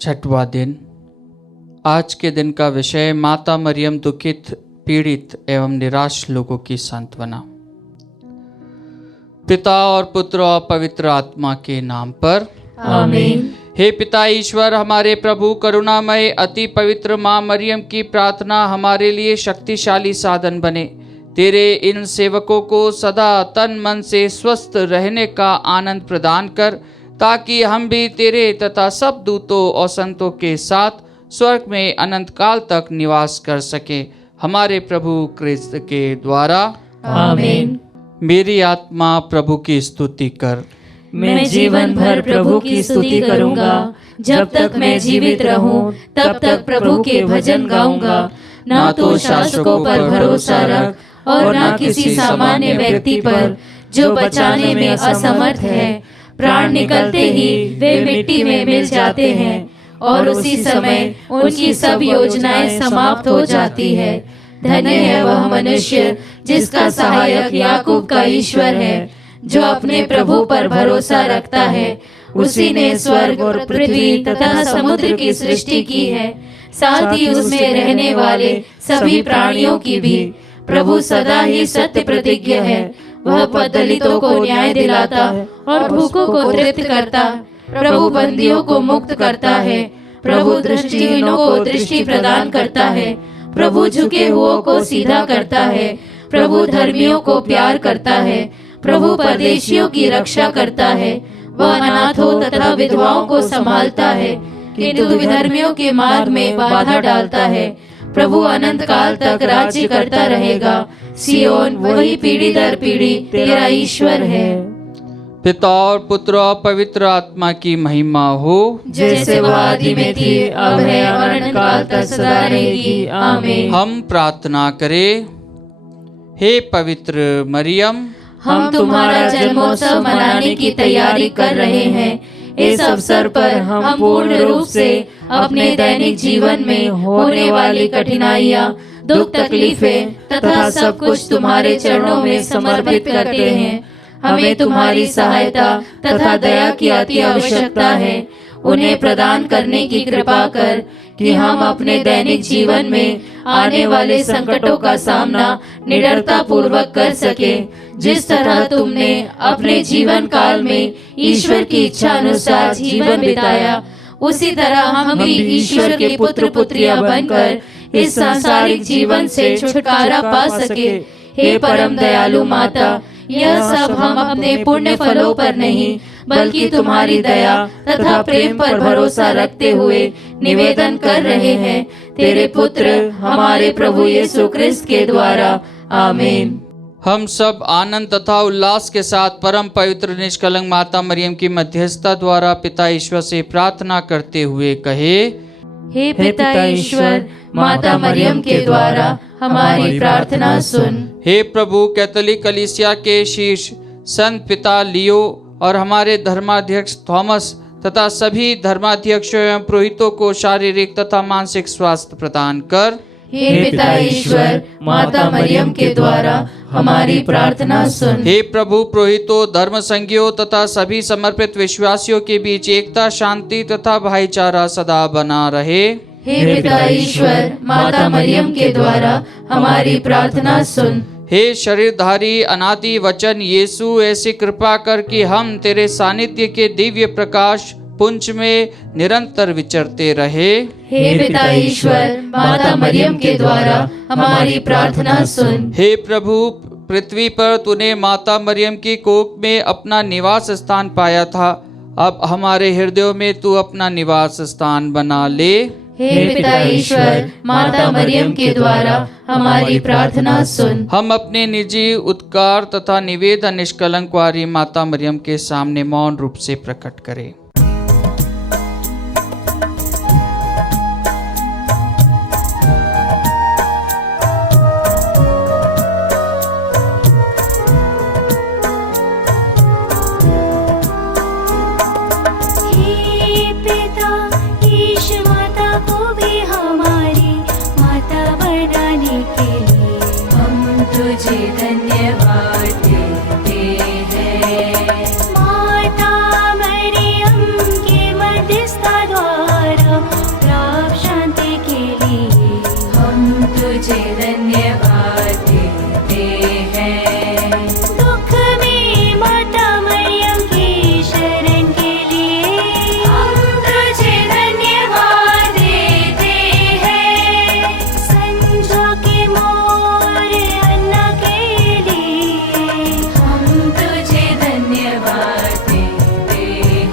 छठवां दिन। आज के दिन का विषय माता मरियम दुखित, पीड़ित एवं निराश लोगों की सांत्वना। पिता और पुत्र और पवित्र आत्मा के नाम पर आमीन। हे पिता ईश्वर, हमारे प्रभु करुणामय अति पवित्र माँ मरियम की प्रार्थना हमारे लिए शक्तिशाली साधन बने। तेरे इन सेवकों को सदा तन मन से स्वस्थ रहने का आनंद प्रदान कर, ताकि हम भी तेरे तथा सब दूतों और संतों के साथ स्वर्ग में अनंत काल तक निवास कर सके, हमारे प्रभु क्रिस्त के द्वारा। आमीन। मेरी आत्मा प्रभु की स्तुति कर। मैं जीवन भर प्रभु की स्तुति करूंगा। जब तक मैं जीवित रहूं, तब तक प्रभु के भजन गाऊंगा। ना तो शासकों पर भरोसा रख और ना किसी सामान्य व्यक्ति पर, जो बचाने में असमर्थ है। प्राण निकलते ही वे मिट्टी में मिल जाते हैं और उसी समय उनकी सब योजनाएं समाप्त हो जाती है। धन्य है वह मनुष्य जिसका सहायक याकूब का ईश्वर है, जो अपने प्रभु पर भरोसा रखता है। उसी ने स्वर्ग और पृथ्वी तथा समुद्र की सृष्टि की है, साथ ही उसमें रहने वाले सभी प्राणियों की भी। प्रभु सदा ही सत्य प्रतिज्ञ है। वह दलितों को न्याय दिलाता और भूखों को तृप्त करता। प्रभु बंदियों को मुक्त करता है। प्रभु दृष्टिहीनों को दृष्टि प्रदान करता है। प्रभु झुके हुओं को सीधा करता है। प्रभु धर्मियों को प्यार करता है। प्रभु परदेशियों की रक्षा करता है। वह अनाथों तथा विधवाओं को संभालता है, किंतु विधर्मियों के मार्ग में बाधा डालता है। प्रभु अनंत काल तक राज्य करता रहेगा। सियोन वही पीढ़ी दर पीढ़ी तेरा ईश्वर है। पिता और पुत्र और पवित्र आत्मा की महिमा हो, जैसे वह आदि में थी, अब है और अनंत काल तक सदा रहेगी। आमीन। हम प्रार्थना करें। हे पवित्र मरियम, हम तुम्हारा जन्मोत्सव मनाने की तैयारी कर रहे हैं। इस अवसर पर हम पूर्ण रूप से अपने दैनिक जीवन में होने वाली कठिनाइयाँ, दुख, तकलीफें तथा सब कुछ तुम्हारे चरणों में समर्पित करते हैं। हमें तुम्हारी सहायता तथा दया की अति आवश्यकता है। उन्हें प्रदान करने की कृपा कर कि हम अपने दैनिक जीवन में आने वाले संकटों का सामना निडरता पूर्वक कर सके। जिस तरह तुमने अपने जीवन काल में ईश्वर की इच्छा अनुसार जीवन बिताया, उसी तरह हम भी ईश्वर के पुत्र पुत्रियां बनकर इस सांसारिक जीवन से छुटकारा पा सके। हे परम दयालु माता, यह सब हम अपने पुण्य फलों पर नहीं, बल्कि तुम्हारी दया तथा प्रेम पर भरोसा रखते हुए निवेदन कर रहे हैं, तेरे पुत्र हमारे प्रभु यीशु क्रिस्त के द्वारा। आमीन। हम सब आनंद तथा उल्लास के साथ परम पवित्र निष्कलंक माता मरियम की मध्यस्थता द्वारा पिता ईश्वर से प्रार्थना करते हुए कहे। हे पिता ईश्वर, माता मरियम के द्वारा हमारी प्रार्थना सुन। हे प्रभु, कैथोलिक कलीसिया के शीर्ष संत पिता लियो और हमारे धर्माध्यक्ष थॉमस तथा सभी धर्माध्यक्षों एवं पुरोहितों को शारीरिक तथा मानसिक स्वास्थ्य प्रदान कर। हे पिता ईश्वर, माता मरियम के द्वारा हमारी प्रार्थना सुन। हे प्रभु, पुरोहितों, धर्म संघियों तथा सभी समर्पित विश्वासियों के बीच एकता, शांति तथा भाईचारा सदा बना रहे। हे पिता ईश्वर, माता मरियम के द्वारा हमारी प्रार्थना सुन। हे शरीरधारी अनादि वचन यीशु, ऐसी कृपा कर कि हम तेरे सानिध्य के दिव्य प्रकाश पुंज में निरंतर विचरते रहे। हे पिता ईश्वर, माता मरियम के द्वारा हमारी प्रार्थना सुन। हे प्रभु, पृथ्वी पर तूने माता मरियम की कोख में अपना निवास स्थान पाया था, अब हमारे हृदयों में तू अपना निवास स्थान बना ले। हे पिता ईश्वर, माता मरियम के द्वारा हमारी प्रार्थना सुन। हम अपने निजी उद्गार तथा निवेदन निष्कलंकवारी माता मरियम के सामने मौन रूप से प्रकट करें। हे पिता ईश्वर तुझे धन्यवाद देते हैं। माता मरियम के मध्यस्थता द्वारा प्राप्त शांति के लिए हम तुझे धन्यवाद देते हैं। दुख में माता मरियम की शरण के लिए हम तुझे धन्यवाद देते हैं। संजो के मोर अन्ना के लिए हम तुझे धन्यवाद देते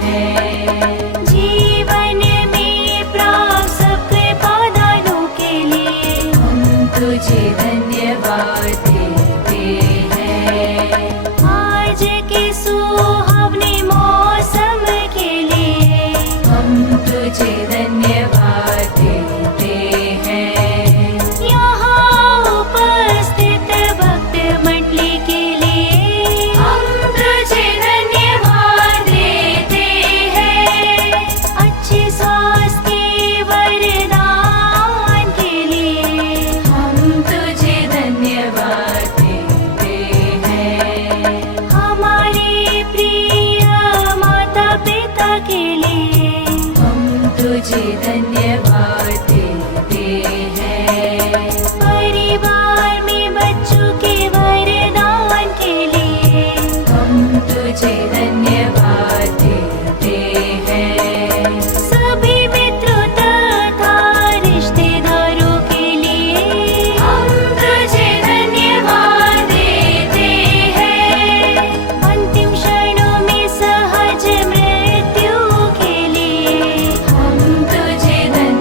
हैं। जीवन में प्राप्त सब कृपादानों के लिए हम तुझे धन्यवाद देते हैं। आज के सुहावने मौसम के लिए हम तुझे धन्यवाद देते हैं। यहाँ उपस्थित भक्त मंडली के लिए हम तुझे धन्यवाद देते हैं। अच्छे स्वास्थ्य वरदान के लिए हम तुझे धन्यवाद देते हैं। हमारे प्रिय माता पिता के लिए हम तुझे धन्यवाद देते हैं। परिवार में बच्चों के वरदान के लिए हम तुझे धन्यवाद देते हैं। सभी मित्रों तथा रिश्तेदारों के लिए हम तुझे धन्यवाद देते हैं। अंतिम क्षणों में सहज मृत्यु के लिए हम तुझे धन्यवाद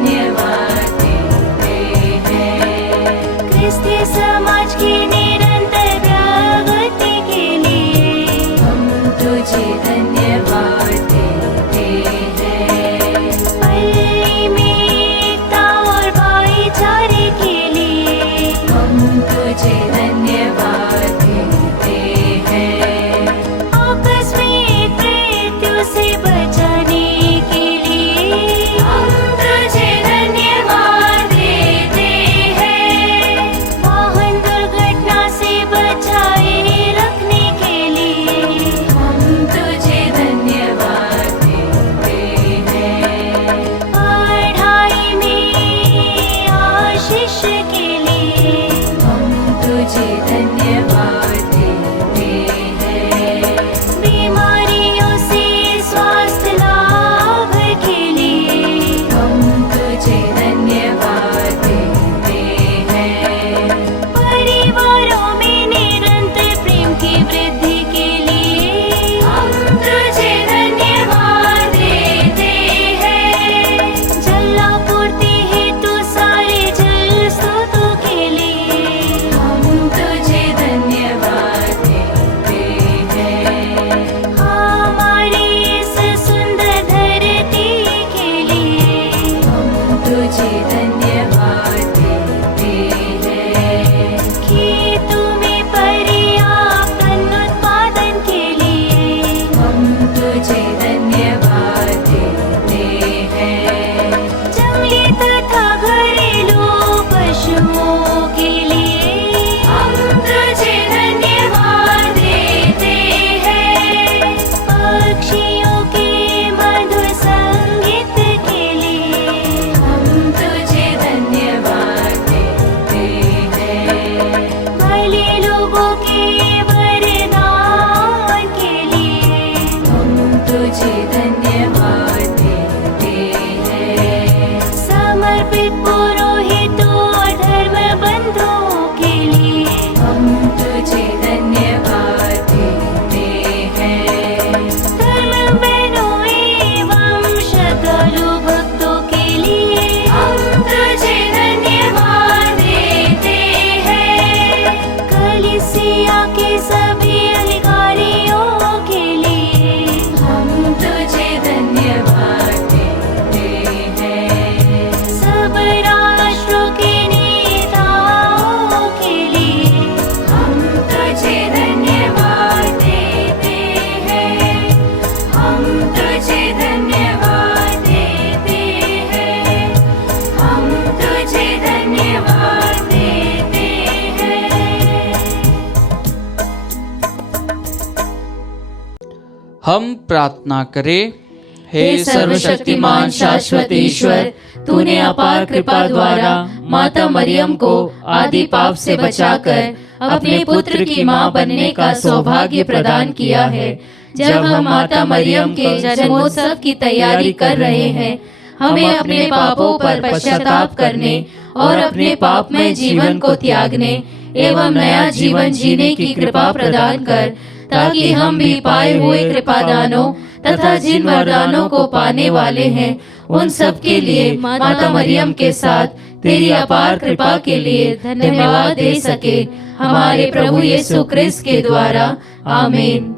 हम प्रार्थना करें। हे सर्वशक्तिमान शाश्वत ईश्वर, तूने अपार कृपा द्वारा माता मरियम को आदि पाप से बचाकर अपने पुत्र की मां बनने का सौभाग्य प्रदान किया है। जब हम माता मरियम के जन्मोत्सव की तैयारी कर रहे हैं, हमें अपने पापों पर पश्चाताप करने और अपने पापमय जीवन को त्यागने एवं नया जीवन जीने की कृपा प्रदान कर, ताकि हम भी पाए हुए कृपादानों तथा जिन वरदानों को पाने वाले हैं उन सब के लिए माता मरियम के साथ तेरी अपार कृपा के लिए धन्यवाद दे सके। हमारे प्रभु यीशु क्रिस्त के द्वारा, आमीन।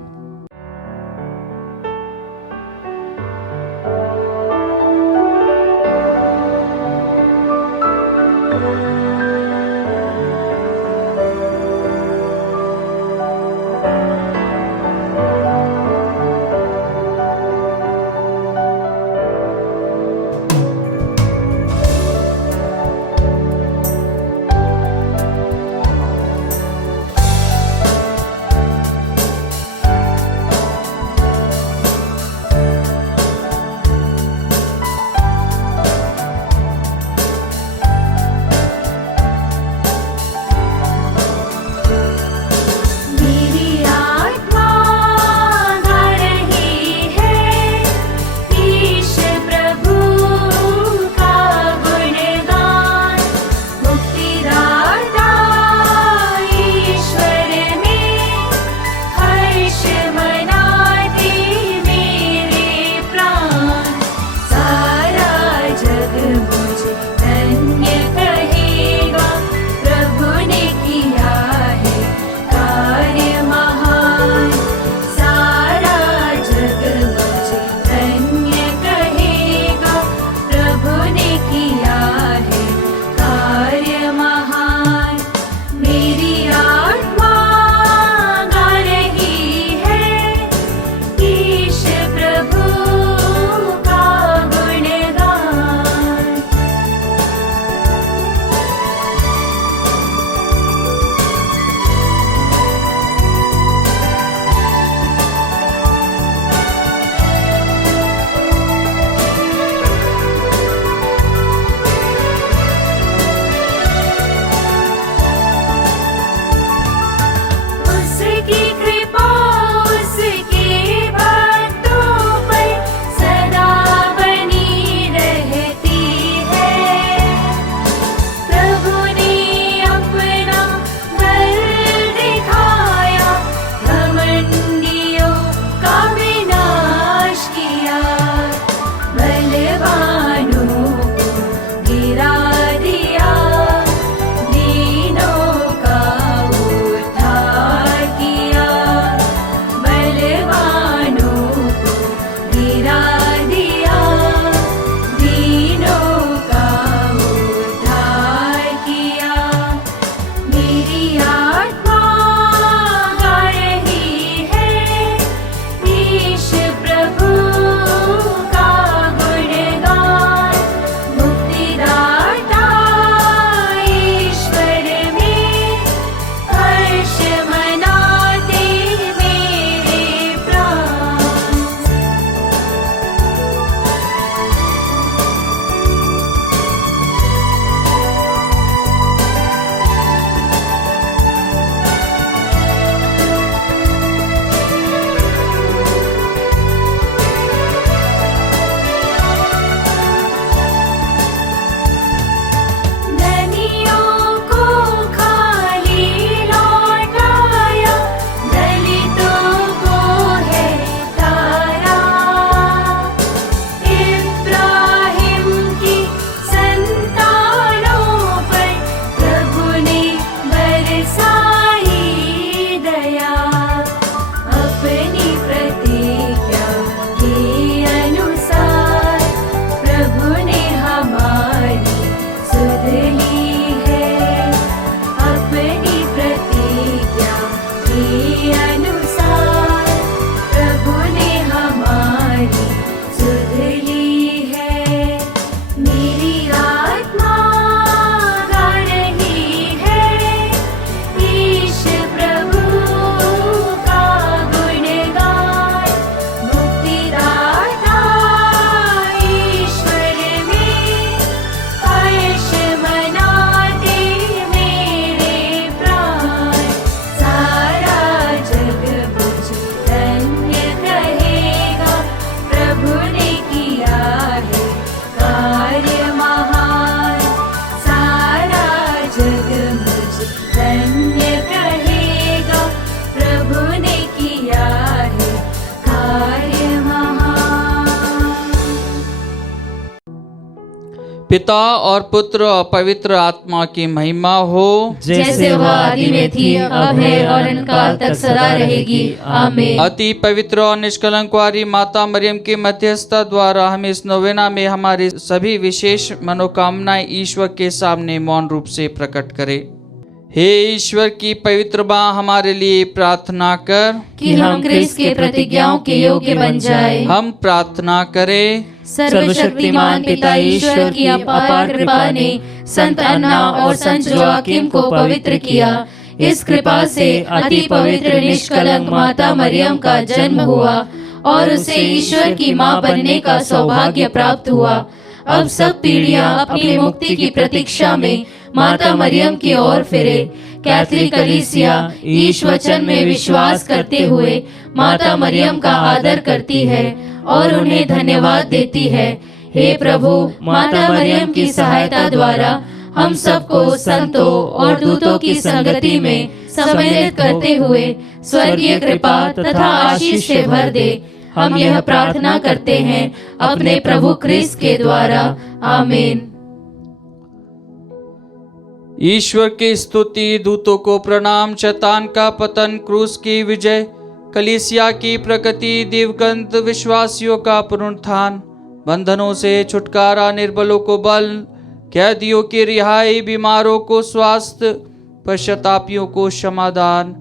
पिता और पुत्र और पवित्र आत्मा की महिमा हो, जैसे वह आदि में थी, अब है और अनंतकाल तक सदा रहेगी। आमीन। अति पवित्र और निष्कलंकवारी माता मरियम की मध्यस्थता द्वारा हम इस नोवेना में हमारी सभी विशेष मनोकामनाएं ईश्वर के सामने मौन रूप से प्रकट करें। हे ईश्वर की पवित्र मां, हमारे लिए प्रार्थना कर कि हम क्रिस्त के प्रतिज्ञाओं के योग्य बन जाए। हम प्रार्थना करें। सर्वशक्तिमान पिता ईश्वर की अपार कृपा ने संत अन्ना और संत जोआकिम को पवित्र किया। इस कृपा से अति पवित्र निष्कलंक माता मरियम का जन्म हुआ और उसे ईश्वर की मां बनने का सौभाग्य प्राप्त हुआ। अब सब पीढ़ियां अपनी मुक्ति की प्रतीक्षा में माता मरियम की ओर फिरे। कैथोलिक कलीसिया ईश वचन में विश्वास करते हुए माता मरियम का आदर करती है और उन्हें धन्यवाद देती है। हे प्रभु, माता मरियम की सहायता द्वारा हम सबको संतों और दूतों की संगति में सम्मिलित करते हुए स्वर्गीय कृपा तथा आशीष से भर दे। हम यह प्रार्थना करते हैं अपने प्रभु क्रिस्त के द्वारा। आमीन। ईश्वर की स्तुति, दूतों को प्रणाम, शैतान का पतन, क्रूस की विजय, कलीसिया की प्रगति, दिवगंत, विश्वासियों का पुनरुत्थान, बंधनों से छुटकारा, निर्बलों को बल, कैदियों की रिहाई, बीमारों को स्वास्थ्य, पश्चातापियों को क्षमादान,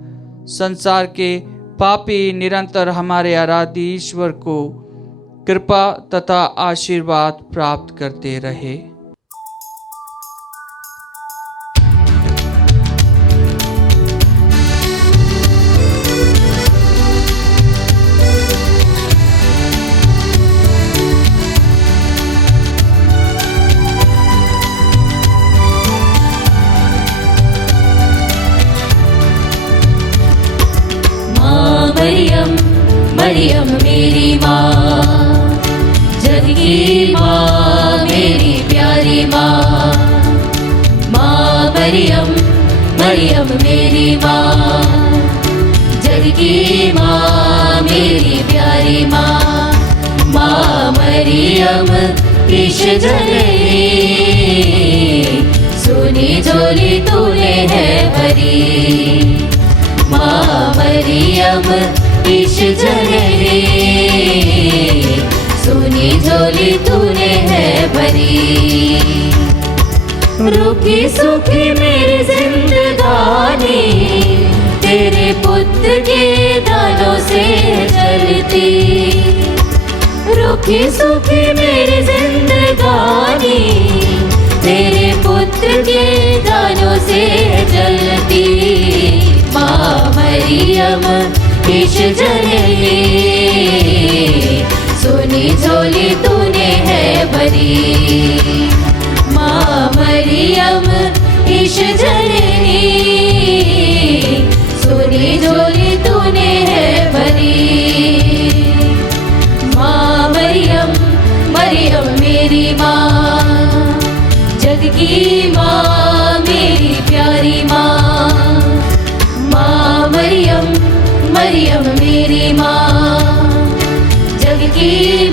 संसार के पापी निरंतर हमारे आराध्य ईश्वर को कृपा तथा आशीर्वाद प्राप्त करते रहे। मरियम मरियम मेरी माँ, जग की माँ, मेरी प्यारी माँ। माँ मरियम मरियम मेरी माँ, जग की माँ, मेरी प्यारी माँ। माँ मरियम ईश जननी, सुनी झोली तूने है भरी। माँ मरियम ईश जननी, सुनी झोली तूने है भरी। रूखी सूखी मेरी जिंदगानी, तेरे पुत्र के दानों से जलती। रूखी सूखी मेरी जिंदगानी, तेरे पुत्र के दानों से जलती। माँ मरियम ईश जननी, सुनी झोली तूने है भरी। माँ मरियम ईश जननी, सुनी झोली तूने है भरी। माँ मरियम मरियम मेरी माँ, जग की माँ, मेरी प्यारी माँ। माँ मरियम मरियम मेरी माँ, जग की